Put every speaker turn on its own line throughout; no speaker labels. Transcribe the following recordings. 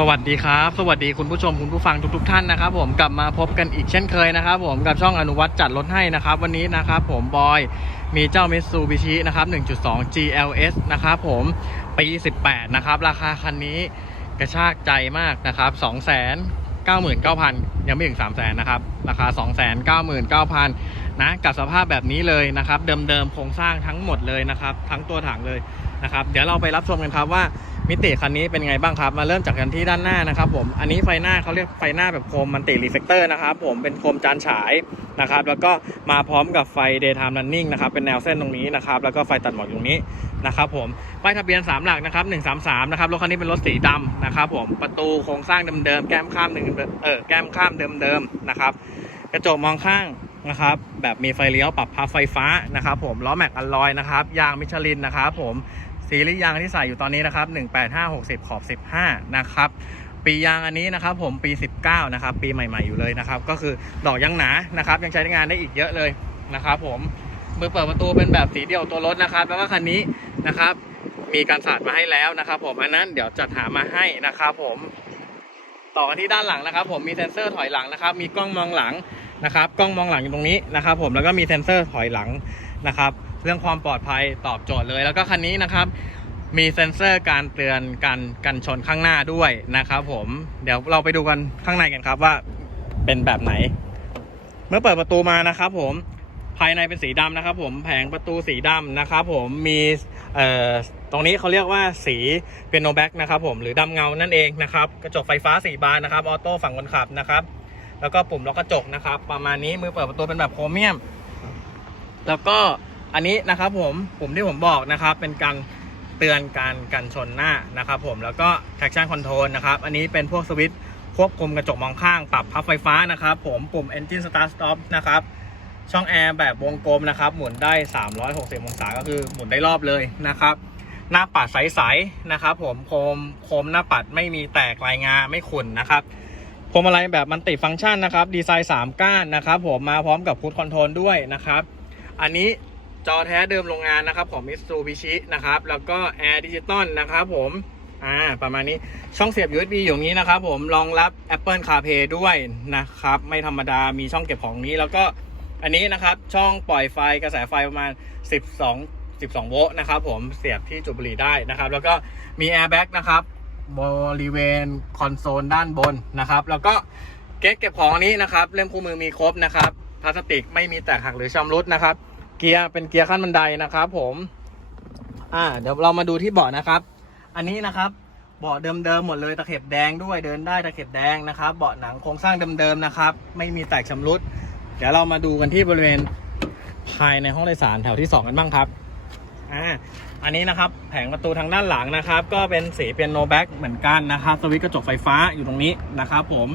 สวัสดีครับ สวัสดีคุณผู้ชมคุณผู้ฟังทุก ๆ ท่านนะครับ ผมกลับมาพบกันอีกเช่นเคยนะครับ ผมกับช่องอนุวัตจัดรถให้นะครับ วันนี้นะครับ ผมบอยมีเจ้า Mitsubishi นะครับ 1.2 GLS นะครับผมปี 18 นะครับ ราคาคันนี้กระชากใจมากนะครับ2 9 9 0 0 0 ยังไม่ถึง 3 0 0 0 0 0นะครับ ราคา 2 9 9 0 0 0นะกับสภาพแบบนี้เลยนะครับ เดิมๆโครงสร้างทั้งหมดเลยนะครับ ทั้งตัวถังเลย นะครับเดี๋ยวเราไปรับชมกันครับว่ามิติคันนี้เป็นไงบ้างครับ มาเริ่มจากกันที่ด้านหน้านะครับผมอันนี้ไฟหน้าเขาเรียกไฟหน้าแบบโคมมันติรีเฟกเตอร์นะครับผมเป็นโคมจานฉายนะครับแล้วก็มาพร้อมกับไฟ daytime running นะครับเป็นแนวเส้นตรงนี้นะครับแล้วก็ไฟตัดหมอกตรงนี้นะครับผมป้ายทะเบียน 3 หลักนะครับ133นะครับรถคันนี้เป็นรถสีดำนะครับผมประตูโครงสร้างเดิมๆแก้มข้ามหนึ่งเออแก้มข้ามเดิมๆนะครับกระจกมองข้างนะครับแบบมีไฟเลี้ยวปรับพับไฟฟ้านะครับผมล้อแม็กอลลอยนะครับยางมิชลินนะครับผม สีรีส์ยางที่ใส่อยู่ตอนนี้นะครับ 18560 ขอบ 15 นะครับ ปียางอันนี้นะครับผมปี 19 นะครับ ปีใหม่ๆอยู่เลยนะครับ ก็คือดอกยังหนานะครับ ยังใช้งานได้อีกเยอะเลยนะครับผมมือเปิดประตูเป็นแบบสีเดียวตัวรถนะครับ แล้วก็คันนี้นะครับ มีการสาดมาให้แล้วนะครับ ผมอันนั้นเดี๋ยวจัดหามาให้นะครับ ผมต่อกันที่ด้านหลังนะครับ ผมมีเซ็นเซอร์ถอยหลังนะครับ มีกล้องมองหลังนะครับ กล้องมองหลังอยู่ตรงนี้นะครับ ผมแล้วก็มีเซ็นเซอร์ถอยหลังนะครับ เรื่องความปลอดภัยตอบโจทย์เลย แล้วก็คันนี้นะครับ มีเซ็นเซอร์การเตือนการกันชนข้างหน้าด้วยนะครับผมเดี๋ยวเราไปดูกันข้างในกันครับว่าเป็นแบบไหน เมื่อเปิดประตูมานะครับผมภายในเป็นสีดำนะครับ ผมแผงประตูสีดำนะครับ ผมมีเอ่อตรงนี้เขาเรียกว่าสีเปียโนแบ็กนะครับผมหรือดำเงานั่นเองนะครับ กระจกไฟฟ้าสีบานนะครับออโต้ฝั่งคนขับนะครับ แล้วก็ปุ่มล็อกกระจกนะครับ ประมาณนี้มือเปิดประตูเป็นแบบโครเมียม แล้วก็ อันนี้นะครับผมปุ่มที่ผมบอกนะครับ เป็นการเตือนการกันชนหน้านะครับผมแล้วก็ traction control นะครับ อันนี้เป็นพวกสวิตช์ควบคุมกระจกมองข้างปรับพับไฟฟ้านะครับ ผมปุ่ม engine start stop นะครับช่องแอร์แบบวงกลมนะครับ หมุนได้ 360 องศาก็คือหมุนได้รอบเลยนะครับ หน้าปัดใสๆนะครับ ผมโคมโคมหน้าปัดไม่มีแตกลายงาไม่ขุ่นนะครับพวงมาลัยแบบมันติฟังก์ชันนะครับ ดีไซน์ 3 ก้านนะครับ ผมมาพร้อมกับคูดคอนโทรลด้วยนะครับ อันนี้ จอแท้เดิมโรงงานนะครับของ Mitsubishi นะครับ แล้วก็แอร์ดิจิตอลนะครับผมอ่าประมาณนี้ช่องเสียบ USB อยู่ตรงนี้นะครับผมรองรับ Apple CarPlay ด้วยนะครับ ไม่ธรรมดามีช่องเก็บของนี้แล้วก็อันนี้นะครับ ช่องปล่อยไฟกระแสไฟประมาณ 12 12 โวลต์นะครับผมเสียบที่จุดบุหรี่ได้นะครับ แล้วก็มี Airbag นะครับบริเวณคอนโซลด้านบนนะครับ แล้วก็เก๊กเก็บของนี้นะครับ เล่มคู่มือมีครบนะครับพลาสติกไม่มีแตกหักหรือชำรุดนะครับ เกียร์เป็นเกียร์ขั้นบันไดนะครับ ผม อ่า เดี๋ยวเรามาดูที่เบาะนะครับ อันนี้นะครับเบาะเดิมๆหมดเลยตะเข็บแดงด้วยเดินได้ตะเข็บแดงนะครับเบาะหนังโครงสร้างเดิมๆนะครับ ไม่มีแตกชำรุด เดี๋ยวเรามาดูกันที่บริเวณภายในห้องโดยสารแถวที่สองกันบ้างครับอ่าอันนี้นะครับแผงประตูทางด้านหลังนะครับ ก็เป็นสีเปียโนแบ็กเหมือนกันนะครับสวิตช์กระจกไฟฟ้าอยู่ตรงนี้นะครับ ผม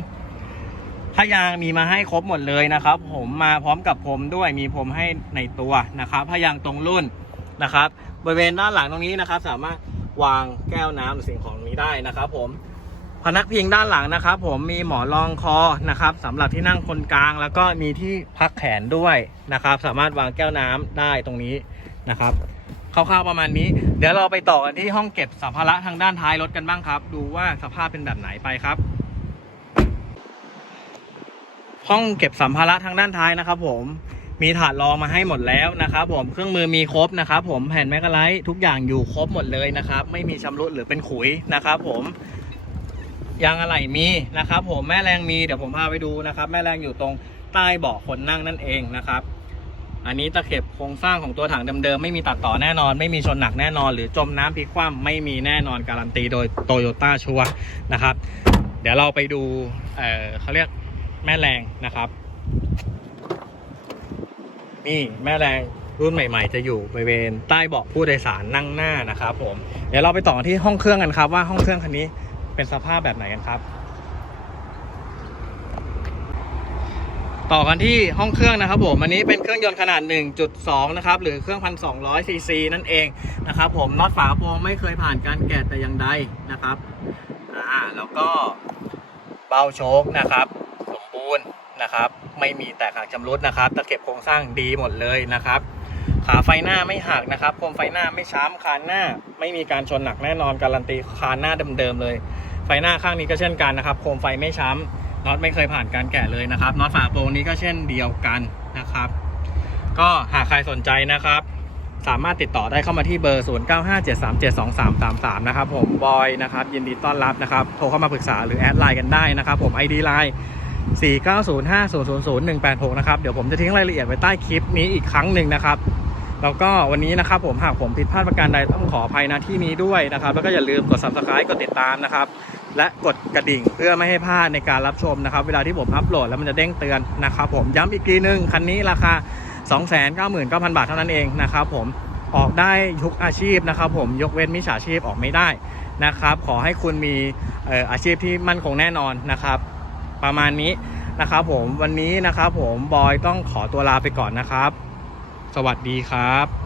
ผ้ายางมีมาให้ครบหมดเลยนะครับ ผมมาพร้อมกับพรมด้วยมีพรมให้ในตัวนะครับผ้ายางตรงรุ่นนะครับ บริเวณด้านหลังตรงนี้นะครับ สามารถวางแก้วน้ำหรือสิ่งของนี้ได้นะครับ ผมพนักพิงด้านหลังนะครับ ผมมีหมอนรองคอนะครับสำหรับที่นั่งคนกลาง แล้วก็มีที่พักแขนด้วยนะครับ สามารถวางแก้วน้ำได้ตรงนี้นะครับคร่าวๆประมาณนี้ เดี๋ยวเราไปต่อกันที่ห้องเก็บสัมภาระทางด้านท้ายรถกันบ้างครับ ดูว่าสภาพเป็นแบบไหนไปครับ ห้องเก็บสัมภาระทางด้านท้ายนะครับ ผมมีถาดรองมาให้หมดแล้วนะครับผมเครื่องมือมีครบนะครับ ผมแผ่นแมกกาไลท์ทุกอย่างอยู่ครบหมดเลยนะครับ ไม่มีชำรุดหรือเป็นขุยนะครับ ผมยางอะไหล่มีนะครับ ผมแม่แรงมีเดี๋ยวผมพาไปดูนะครับ แม่แรงอยู่ตรงใต้เบาะคนนั่งนั่นเองนะครับ อันนี้ตะเข็บโครงสร้างของตัวถังเดิมๆไม่มีตัดต่อแน่นอน ไม่มีชนหนักแน่นอน หรือจมน้ำพลิกคว่ำไม่มีแน่นอนการันตีโดยโตโยต้าชัวนะครับ เดี๋ยวเราไปดูเออเขาเรียก แม่แรงนะครับ นี่แม่แรงรุ่นใหม่ ๆ จะอยู่บริเวณใต้เบาะผู้โดยสารนั่งหน้านะครับผมเดี๋ยวเราไปต่อที่ห้องเครื่องกันครับ ว่าห้องเครื่องคันนี้เป็นสภาพแบบไหนกันครับ ต่อกันที่ห้องเครื่องนะครับผมอันนี้เป็นเครื่องยนต์ขนาด 1.2 นะครับ หรือเครื่อง 1,200 ซีซีนั่นเองนะครับ ผมน็อตฝากระโปรงไม่เคยผ่านการแกะแต่อย่างใดนะครับอ่าแล้วก็เบ้าโชคนะครับ บูรณ์นะครับ ไม่มีแตกหักชำรุดนะครับ ตะเข็บโครงสร้างดีหมดเลยนะครับ ขาไฟหน้าไม่หักนะครับโคมไฟหน้าไม่ช้ำคานหน้า ไม่มีการชนหนักแน่นอนการันตีคานหน้าเดิมๆเลย ไฟหน้าข้างนี้ก็เช่นกันนะครับ โคมไฟไม่ช้ำน็อตไม่เคยผ่านการแกะเลยนะครับน็อตฝาโปรงนี้ก็เช่นเดียวกันนะครับ ก็หากใครสนใจนะครับสามารถติดต่อได้เข้ามาที่เบอร์ 0957372333 นะครับผม บอยนะครับ ยินดีต้อนรับนะครับ โทรเข้ามาปรึกษาหรือแอดไลน์กันได้นะครับผม ID ไลน์ 4905000186 นะครับ เดี๋ยวผมจะทิ้งรายละเอียดไว้ใต้คลิปนี้อีกครั้งหนึ่งนะครับ แล้วก็วันนี้นะครับผมหากผมผิดพลาดประการใดต้องขออภัยนะที่นี้ด้วยนะครับ แล้วก็อย่าลืมกด subscribe กดติดตามนะครับ และกดกระดิ่งเพื่อไม่ให้พลาดในการรับชมนะครับ เวลาที่ผมอัปโหลดแล้วมันจะเด้งเตือนนะครับ ผมย้ำอีกทีหนึงคันนี้ราคา 299,000 บาทเท่านั้นเองนะครับผมออกได้ทุกอาชีพนะครับ ผมยกเว้นมิจฉาชีพออกไม่ได้นะครับ ขอให้คุณมีอาชีพที่มั่นคงแน่นอนนะครับ ประมาณนี้นะครับผมวันนี้นะครับผมบอยต้องขอตัวลาไปก่อนนะครับ สวัสดีครับ